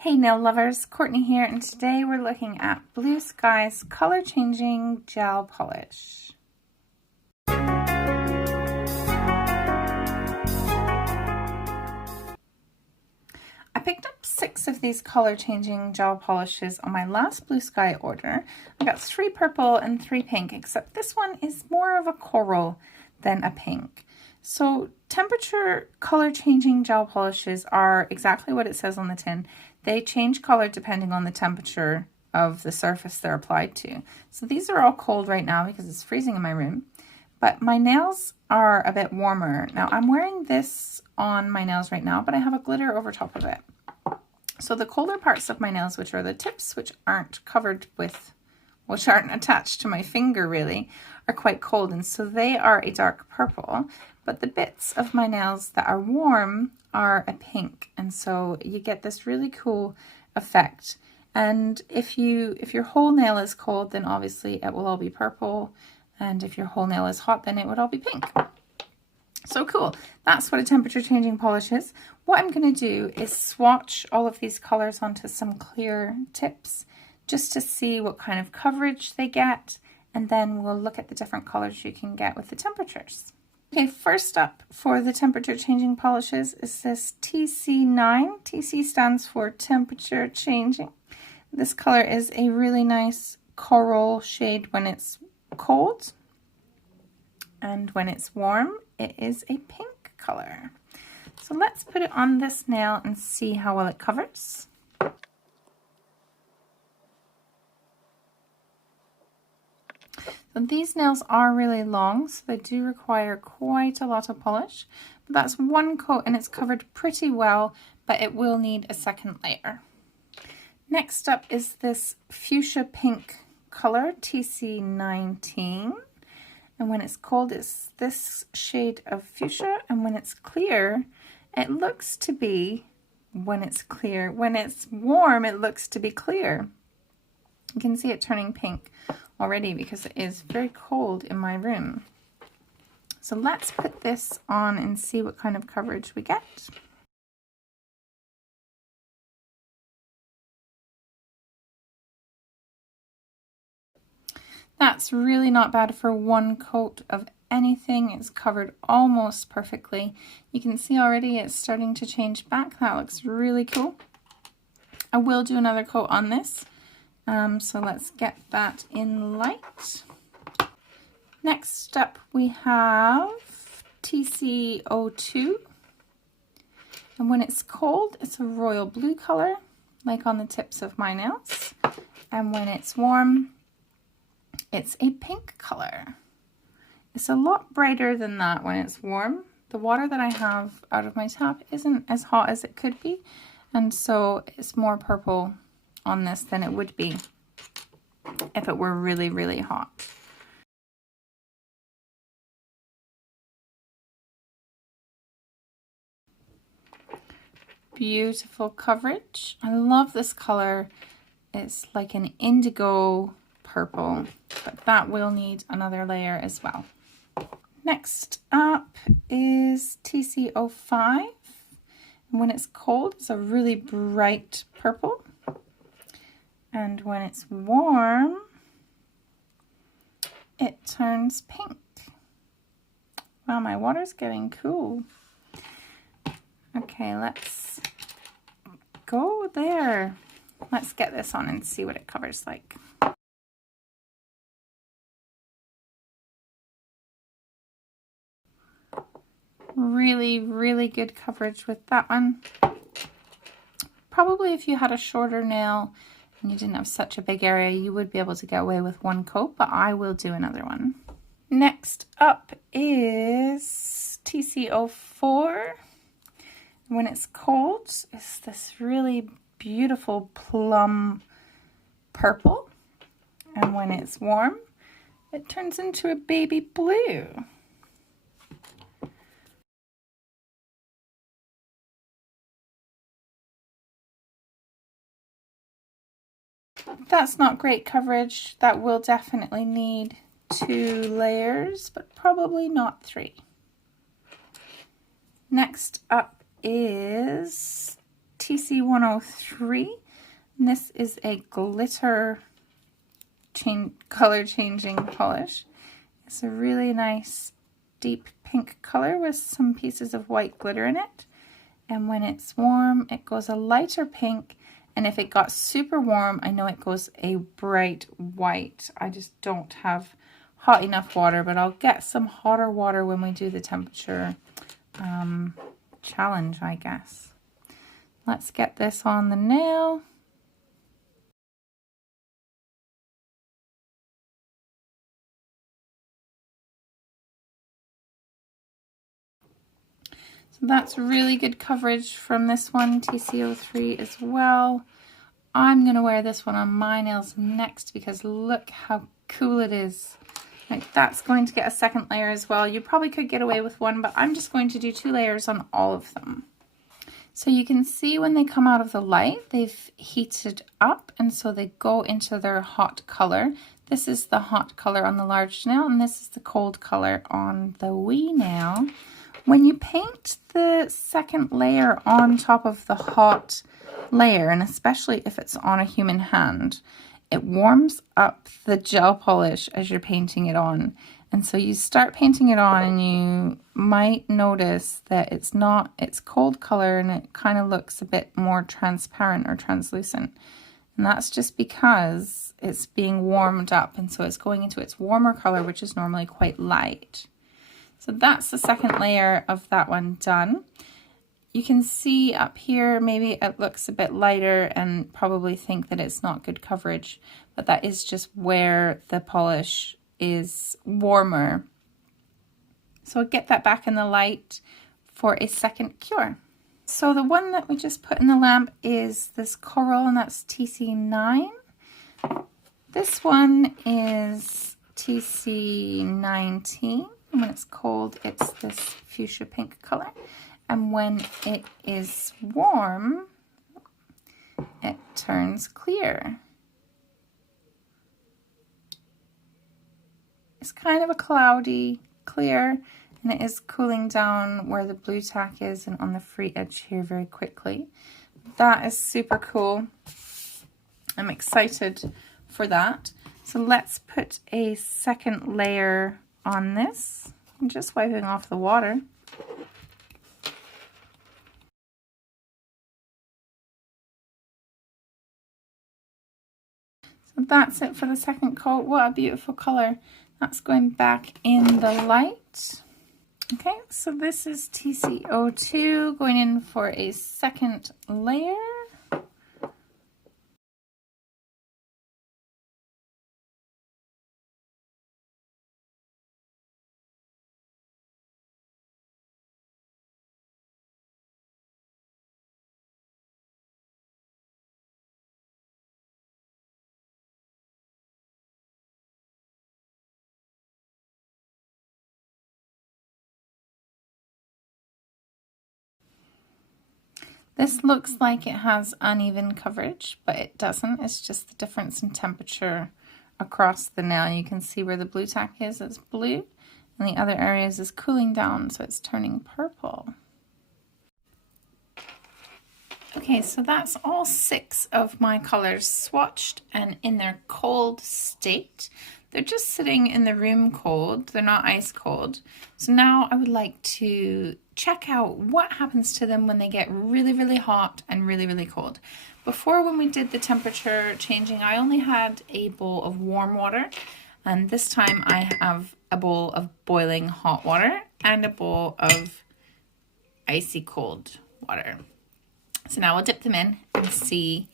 Hey nail lovers, Courtney here, and today we're looking at Bluesky's color changing gel polish. I picked up 6 of these color changing gel polishes on my last Bluesky order. I got 3 purple and 3 pink, except this one is more of a coral than a pink. So temperature color changing gel polishes are exactly what it says on the tin. They change color depending on the temperature of the surface they're applied to. So these are all cold right now because it's freezing in my room, but my nails are a bit warmer. Now I'm wearing this on my nails right now, but I have a glitter over top of it. So the colder parts of my nails, which are the tips, which aren't covered with, which aren't attached to my finger really, are quite cold, and so they are a dark purple, but the bits of my nails that are warm are a pink, and so you get this really cool effect. And if your whole nail is cold, then obviously it will all be purple, and if your whole nail is hot, then it would all be pink. So cool. That's what a temperature changing polish is. What I'm going to do is swatch all of these colors onto some clear tips just to see what kind of coverage they get, and then we'll look at the different colors you can get with the temperatures. Okay, first up for the temperature changing polishes is this TC9. TC stands for temperature changing. This color is a really nice coral shade when it's cold, and when it's warm it is a pink color. So let's put it on this nail and see how well it covers. So these nails are really long, so they do require quite a lot of polish, but that's one coat and it's covered pretty well, but it will need a second layer. Next up is this fuchsia pink color, TC19, and when it's cold it's this shade of fuchsia, and when it's clear it looks to be, when it's clear, when it's warm it looks to be clear. You can see it turning pink already because it is very cold in my room. So let's put this on and see what kind of coverage we get. That's really not bad for one coat of anything. It's covered almost perfectly. You can see already it's starting to change back. That looks really cool. I will do another coat on this. So let's get that in light. Next up we have TC02, and when it's cold it's a royal blue color like on the tips of my nails, and when it's warm it's a pink color. It's a lot brighter than that when it's warm. The water that I have out of my tap isn't as hot as it could be, and so it's more purple on this than it would be if it were really, really hot. Beautiful coverage. I love this color. It's like an indigo purple, but that will need another layer as well. Next up is TC05. When it's cold, it's a really bright purple. And when it's warm, it turns pink. Wow, my water's getting cool. Okay, let's go there. Let's get this on and see what it covers like. Really, really good coverage with that one. Probably if you had a shorter nail and you didn't have such a big area, you would be able to get away with one coat, but I will do another one. Next up is TC04. When it's cold, it's this really beautiful plum purple, and when it's warm, it turns into a baby blue. That's not great coverage. That will definitely need 2 layers, but probably not 3. Next up is TC103. And this is a glitter color changing polish. It's a really nice deep pink color with some pieces of white glitter in it. And when it's warm, it goes a lighter pink. And if it got super warm, I know it goes a bright white. I just don't have hot enough water, but I'll get some hotter water when we do the temperature challenge, I guess. Let's get this on the nail. So that's really good coverage from this one, TC03 as well. I'm going to wear this one on my nails next because look how cool it is. Like, that's going to get a second layer as well. You probably could get away with one, but I'm just going to do 2 layers on all of them. So you can see when they come out of the light, they've heated up, and so they go into their hot color. This is the hot color on the large nail, and this is the cold color on the wee nail. When you paint the second layer on top of the hot layer, and especially if it's on a human hand, it warms up the gel polish as you're painting it on. And so you start painting it on and you might notice that it's cold color and it kind of looks a bit more transparent or translucent. And that's just because it's being warmed up, and so it's going into its warmer color, which is normally quite light. So that's the second layer of that one done. You can see up here, maybe it looks a bit lighter and probably think that it's not good coverage, but that is just where the polish is warmer. So I'll get that back in the light for a second cure. So the one that we just put in the lamp is this coral, and that's TC9. This one is TC19. When it's cold, it's this fuchsia pink color, and when it is warm, it turns clear. It's kind of a cloudy clear, and it is cooling down where the blue tack is and on the free edge here very quickly. That is super cool. I'm excited for that. So let's put a second layer on this. I'm just wiping off the water. So that's it for the second coat. What a beautiful color. That's going back in the light. Okay, so this is TC02 going in for a second layer. This looks like it has uneven coverage, but it doesn't. It's just the difference in temperature across the nail. You can see where the blue tack is, it's blue, and the other areas is cooling down, so it's turning purple. Okay, so that's all 6 of my colors swatched and in their cold state. They're just sitting in the room cold, they're not ice cold. So now I would like to check out what happens to them when they get really, really hot and really, really cold. Before, when we did the temperature changing, I only had a bowl of warm water, and this time I have a bowl of boiling hot water and a bowl of icy cold water. So now we'll dip them in and see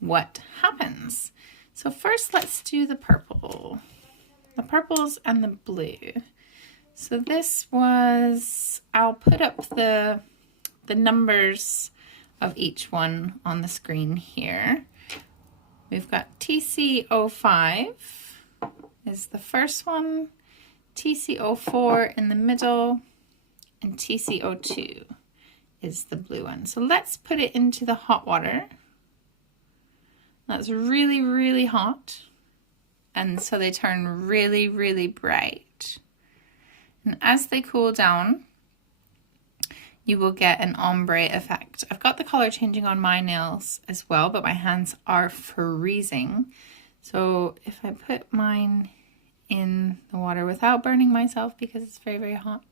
what happens. So first let's do the purple. The purples and the blue. So this was, I'll put up the numbers of each one on the screen here. We've got TC05 is the first one, TC04 in the middle, and TC02 is the blue one. So let's put it into the hot water. That's really, really hot. And so they turn really, really bright. And as they cool down, you will get an ombre effect. I've got the color changing on my nails as well, but my hands are freezing. So if I put mine in the water without burning myself because it's very, very hot,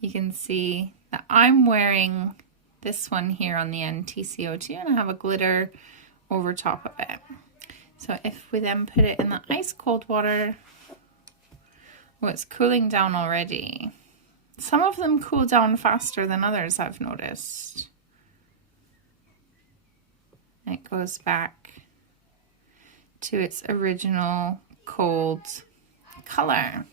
you can see that I'm wearing this one here on the end, TCO2, and I have a glitter over top of it. So if we then put it in the ice cold water, oh, it's cooling down already. Some of them cool down faster than others, I've noticed. It goes back to its original cold color.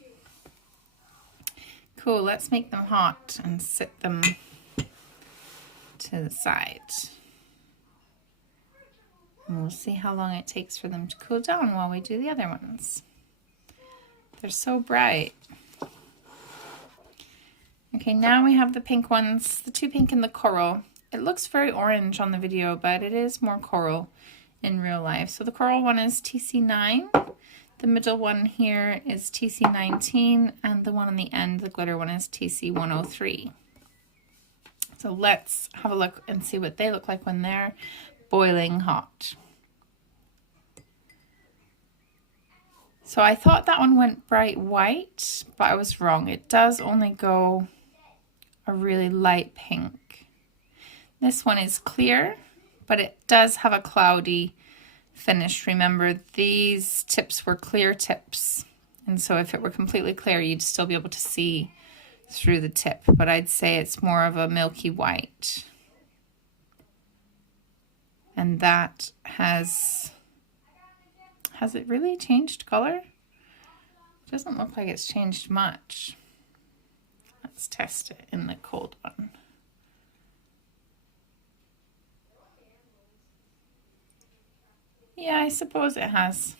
Cool, let's make them hot and sit them to the side. And we'll see how long it takes for them to cool down while we do the other ones. They're so bright. Okay, now we have the pink ones, the two pink and the coral. It looks very orange on the video, but it is more coral in real life. So the coral one is TC9. The middle one here is TC19, and the one on the end, the glitter one, is TC103. So let's have a look and see what they look like when they're boiling hot. So I thought that one went bright white, but I was wrong. It does only go a really light pink. This one is clear, but it does have a cloudy finish. Remember, these tips were clear tips, and so if it were completely clear, you'd still be able to see through the tip, but I'd say it's more of a milky white. And that has it really changed color? It doesn't look like it's changed much. Let's test it in the cold one. Yeah, I suppose it has.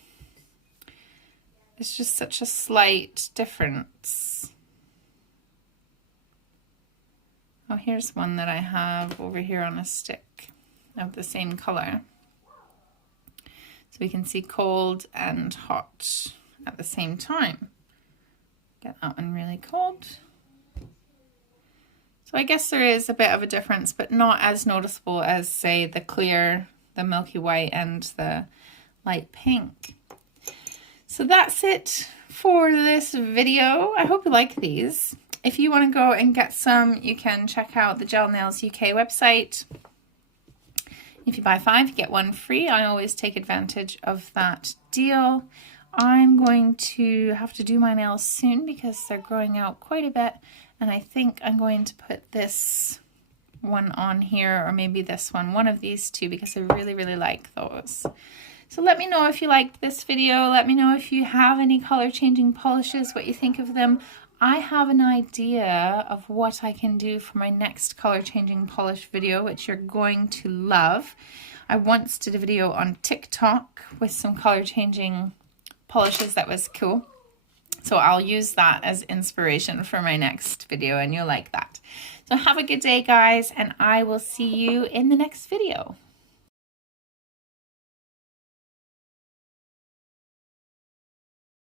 It's just such a slight difference. Oh, here's one that I have over here on a stick of the same color. So we can see cold and hot at the same time. Get that one really cold. So I guess there is a bit of a difference, but not as noticeable as, say, the clear, the milky white, and the light pink. So that's it for this video. I hope you like these. If you want to go and get some, you can check out the GelNailsUk website. If you buy 5, you get 1 free. I always take advantage of that deal. I'm going to have to do my nails soon because they're growing out quite a bit, and I think I'm going to put this one on here, or maybe this one of these two, because I really, really like those. So let me know if you liked this video. Let me know if you have any color changing polishes, what you think of them. I have an idea of what I can do for my next color changing polish video, which you're going to love. I once did a video on TikTok with some color changing polishes that was cool. So I'll use that as inspiration for my next video, and you'll like that. So have a good day, guys, and I will see you in the next video.